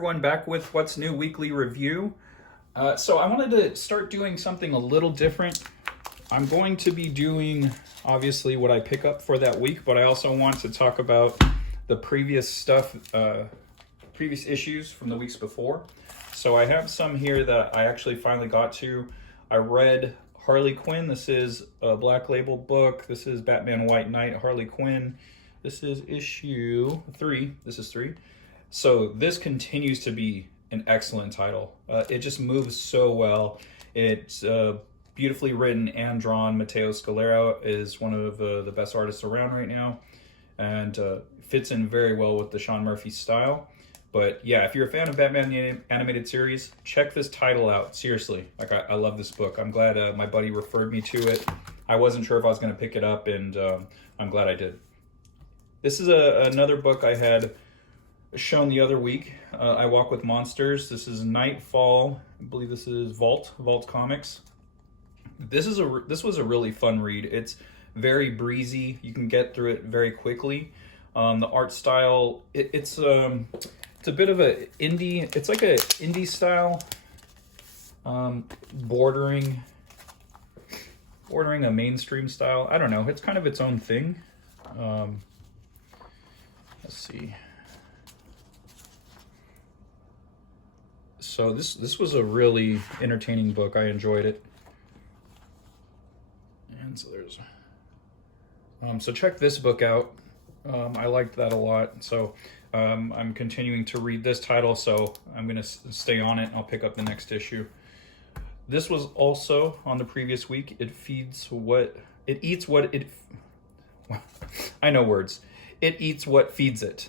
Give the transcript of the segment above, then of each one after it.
everyone, back with What's New Weekly Review. So I wanted to start doing something a little different. I'm going to be doing, obviously, what I pick up for that week, but I also want to talk about the previous stuff, previous issues from the weeks before. So I have some here that I actually finally got to. I read Harley Quinn. This is a Black Label book. This is Batman White Knight, Harley Quinn. This is issue 3. This is 3. So this continues to be an excellent title. It just moves so well. It's beautifully written and drawn. Matteo Scalera is one of the best artists around right now, and fits in very well with the Sean Murphy style. But yeah, if you're a fan of Batman the Animated Series, check this title out. Seriously, like I love this book. I'm glad my buddy referred me to it. I wasn't sure if I was going to pick it up, and I'm glad I did. This is another book I had shown the other week. I Walk with Monsters. This is Nightfall. I believe this is Vault Comics. This was a really fun read. It's very breezy. You can get through it very quickly. The art style, it's a bit of a indie. It's like a indie style, bordering a mainstream style. I don't know. It's kind of its own thing. Let's see. So this was a really entertaining book. I enjoyed it. And so there's so check this book out. I liked that a lot. So I'm continuing to read this title, so I'm going to stay on it, and I'll pick up the next issue. This was also on the previous week. It eats what feeds it.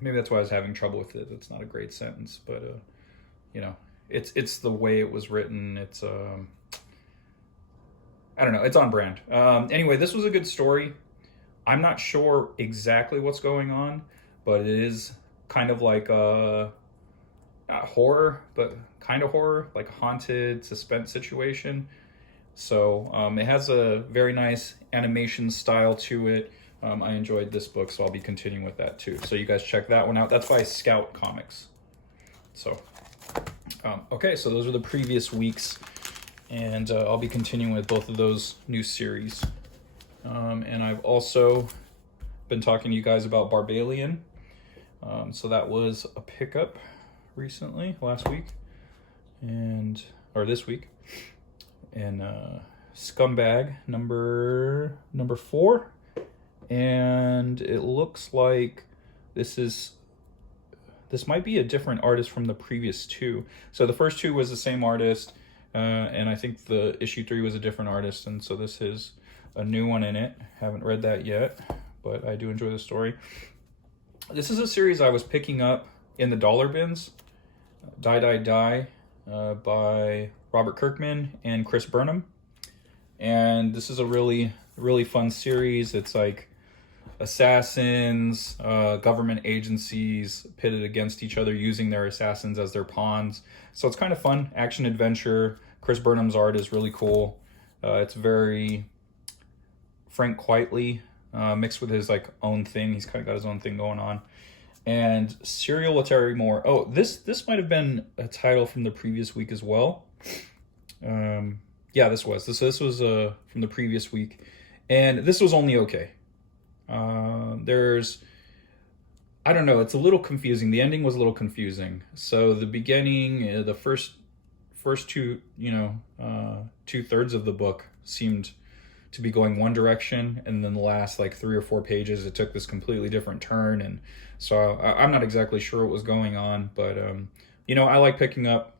Maybe that's why I was having trouble with it. It's not a great sentence, but you know, it's the way it was written. It's I don't know, it's on brand. Anyway, this was a good story. I'm not sure exactly what's going on, but it is kind of like a horror, but kind of horror, like a haunted suspense situation. So it has a very nice animation style to it. I enjoyed this book, so I'll be continuing with that too. So you guys check that one out. That's by Scout Comics. So, okay, so those are the previous weeks, and I'll be continuing with both of those new series. And I've also been talking to you guys about Barbalien. So that was a pickup recently, last week, or this week. And Scumbag number 4. And it looks like this might be a different artist from the previous 2. So the first 2 was the same artist, and I think the issue 3 was a different artist, and so this is a new one in it. Haven't read that yet, but I do enjoy the story. This is a series I was picking up in the dollar bins. Die Die Die by Robert Kirkman and Chris Burnham. And this is a really, really fun series. It's like assassins, government agencies pitted against each other using their assassins as their pawns. So it's kind of fun, action adventure. Chris Burnham's art is really cool. It's very Frank Quitely mixed with his like own thing. He's kind of got his own thing going on. And Serial with Terry Moore. Oh, this might have been a title from the previous week as well. Yeah, this was from the previous week, and this was only okay. I don't know, it's a little confusing. The ending was a little confusing. So the beginning, the first 2, 2/3 of the book seemed to be going one direction, and then the last like 3 or 4 pages, it took this completely different turn. And so I'm not exactly sure what was going on, but I like picking up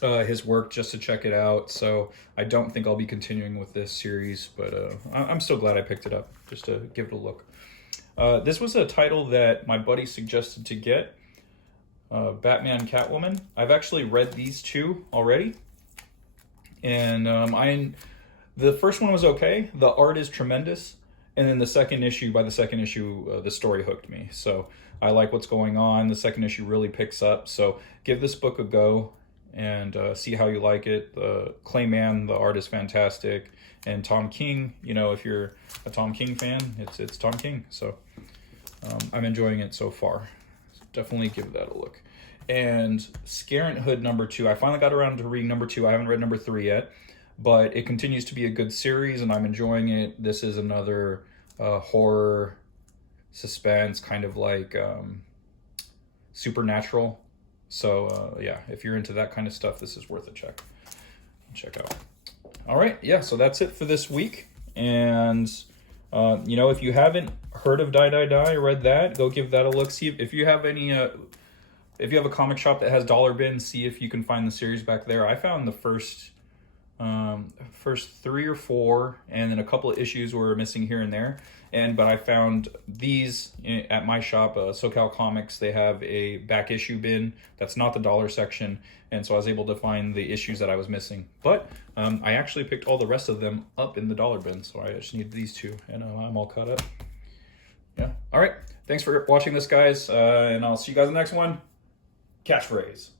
his work just to check it out. So I don't think I'll be continuing with this series, but I'm still glad I picked it up just to give it a look. This was a title that my buddy suggested to get, Batman Catwoman. I've actually read these 2 already, and the first one was okay. The art is tremendous, and then the second issue, the story hooked me. So I like what's going on. The second issue really picks up. So give this book a go and see how you like it. The Clayman, the art is fantastic, and Tom King. If you're a Tom King fan, it's Tom King. So I'm enjoying it so far. definitely give that a look. And Scarent Hood #2, I finally got around to reading #2. I haven't read #3 yet, but it continues to be a good series, and I'm enjoying it. This is another horror, suspense, kind of like supernatural. So yeah, if you're into that kind of stuff, this is worth a check out. All right, yeah, so that's it for this week. And you know, if you haven't heard of Die Die Die, read that, go give that a look. See if you have any if you have a comic shop that has dollar bins, see if you can find the series back there. I found the first 3 or 4, and then a couple of issues were missing here and there. But I found these at my shop, SoCal Comics. They have a back issue bin that's not the dollar section, and so I was able to find the issues that I was missing. But I actually picked all the rest of them up in the dollar bin, so I just need these 2, and I'm all caught up. Yeah. All right. Thanks for watching this, guys, and I'll see you guys in the next one. Catchphrase.